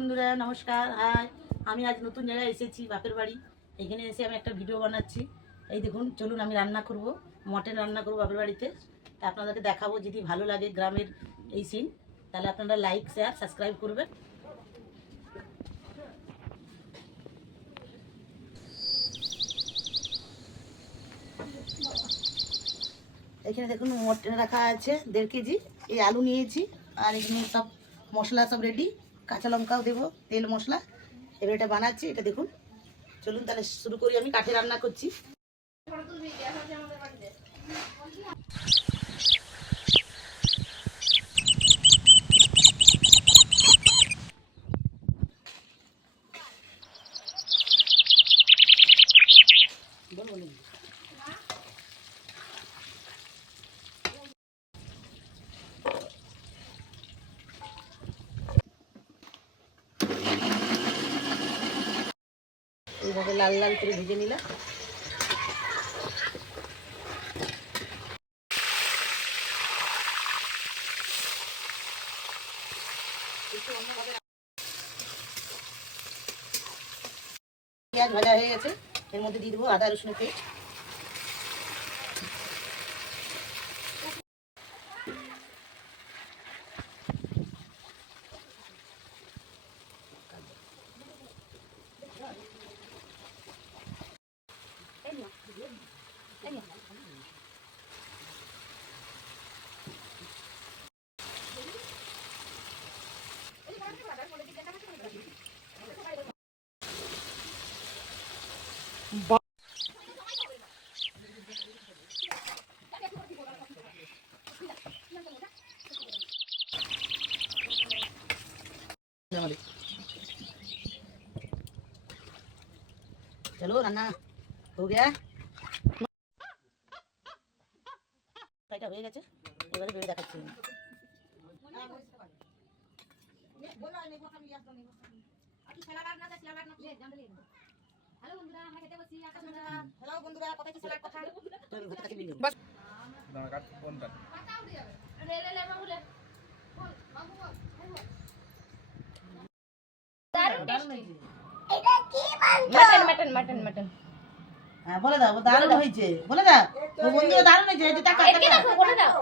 বন্ধুরা, নমস্কার। হাই, আমি আজ নতুন জায়গায় এসেছি, বাপের বাড়ি। এখানে এসে আমি একটা ভিডিও বানাচ্ছি। এই দেখুন, চলুন আমি রান্না করব, মটন রান্না করব বাপের বাড়িতে। তা আপনাদেরকে দেখাবো। যদি ভালো লাগে গ্রামের এই সিন, তাহলে আপনারা লাইক, শেয়ার, সাবস্ক্রাইব করবেন। এখানে দেখুন মটন রাখা আছে 1.5 কেজি। এই আলু নিয়েছি, আর এখানে সব মশলা সব রেডি। কাঁচা লঙ্কাও দেবো, তেল মশলা। এবার এটা বানাচ্ছি, এটা দেখুন। চলুন তাহলে শুরু করি। আমি কাঠে রান্না করছি। এইভাবে লাল লাল করে ভেজে নিলাম। পেঁয়াজ ভাজা হয়ে গেছে, এর মধ্যে দিয়ে দেবো আদা রসুনের পেস্ট। चलो रान्ना हो गया। এটা হয়ে গেছে, এবারে বেড়ে দেখাচ্ছি। হ্যালো বন্ধুরা, কথা কি স্যালাড কথা বাস না কাট কোনটা লে লে লে বাবু লে বল বাবু বল দারুণ টেস্টি। এটা কি বানছো? Mutton mutton mutton. হ্যাঁ বলে দাও, দারুণ হয়েছে বলে দাও। ও বন্ধুরা দারুণ হয়েছে, এটা টাকা টাকা বলে দাও।